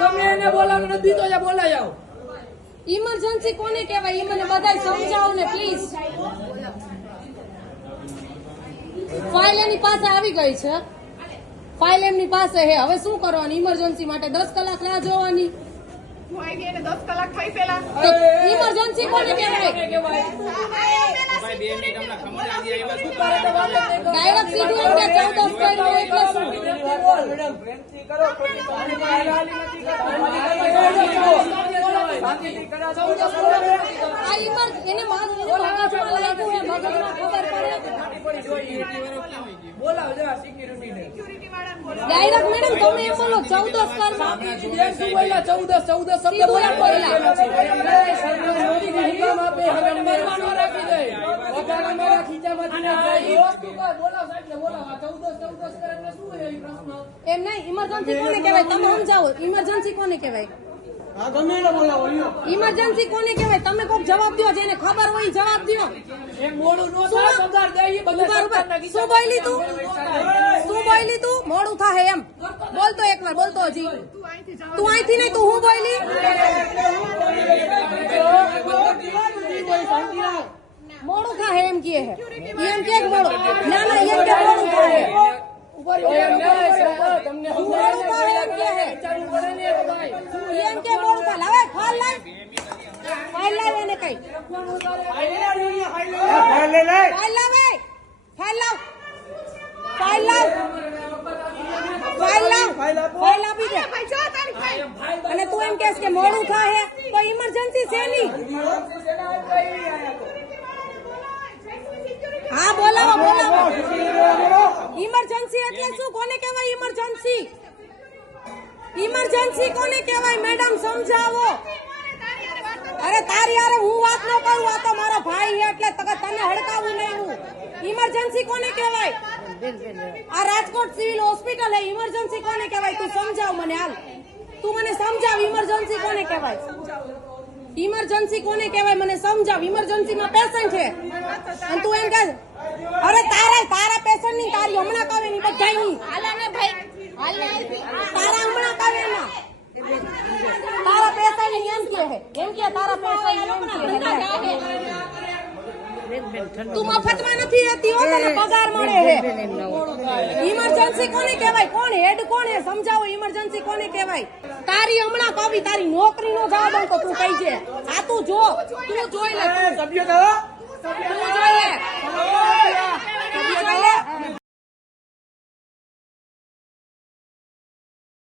ગમે એને બોલાવો નથી તો બોલાઈ આવો. ઇમરજન્સી કોને કહેવાય? મને બધાય સમજાવો ને પ્લીઝ. ફાઇલ એની પાસે આવી ગઈ છે, ફાઇલ એમની પાસે હે. હવે શું કરવાનું? ઇમરજન્સી માટે 10 કલાક રાહ જોવાની. 10 કલાક થઈ પેલા ઇમરજન્સી કોને કહેવાય? ડાયરેક્ટ સીધું એમ કે 14 કર્યું એટલે શું? એને મગજમાં લાગ્યું હે, મગજમાં ખબર પડે. ડાયરેક્ટ મેડમ તમે એમ બોલો 14 કરવા. 14 શબ્દ બોલ્યા. એમ નહીં, ઇમરજન્સી કોને કહેવાય તમે સમજાવો. ઇમરજન્સી કોને કહેવાય? ઇમરજન્સી કોને કહેવાય? તમે કોક જવાબ દો, જેને ખબર હોય જવાબ દો. શું બોલી તું? શું બોલી તું? મોડું થાય એમ બોલતો, એકવાર બોલતો. હજી તું અહીંથી નહીં, તું હું બોલી? મોડું થાય એમ કે હે, એમ કે મોડું. ના ના, એમ કે મોડું થાય. એમ કે મોડું થાય. હવે ફાઇલ લાવ, ફાઇલ લાવ. એને કઈ ફાઇલ લાવ, ફાઇલ લાવ, ફાઇલ લાવ, ફાઇલ લાવ, ફાઇલ આપી દે. અને તું એમ કહેશ કે મોડું થાય તો ઇમરજન્સી છે નહીં. હા બોલાવો, બોલાવો. ઇમરજન્સી એટલે શું? કોને કહેવાય ઇમરજન્સી? ઇમરજન્સી કોને કહેવાય મેડમ? સમજાવો. અરે તારી યાર હું વાત ન કરું, આ તો મારો ભાઈ છે એટલે તને હડકાવું નહીં. હું ઇમરજન્સી કોને કહેવાય? આ રાજકોટ સિવિલ હોસ્પિટલ હે, ઇમરજન્સી કોને કહેવાય? તું સમજાવ મને. હાલ તું મને સમજાવ, ઇમરજન્સી કોને કહેવાય? ઇમરજન્સી કોને કહેવાય મને સમજાવ. ઇમરજન્સી માં પેશન્ટ છે અને તું એમ કહે અરે તારા પેશન્ટ ની તારી હમણાં કાવે ની બધાની તારા હમણાં કાવે ના તારા પેશન્ટ ની એમ કે તારા પેશન્ટ એમ કે તું મફતમાં નથી રહેતી હો, તને પગાર મળે છે. ઇમરજન્સી કોને કહેવાય? કોણ હેડ કોણ હે? સમજાવો ઇમરજન્સી કોને કહેવાય? તારી હમણાં કવિ તારી નોકરી નો જવા દઉં તો તું કહી છે. આ તું જો, તું જોઈ લે, તું જોઈ લે.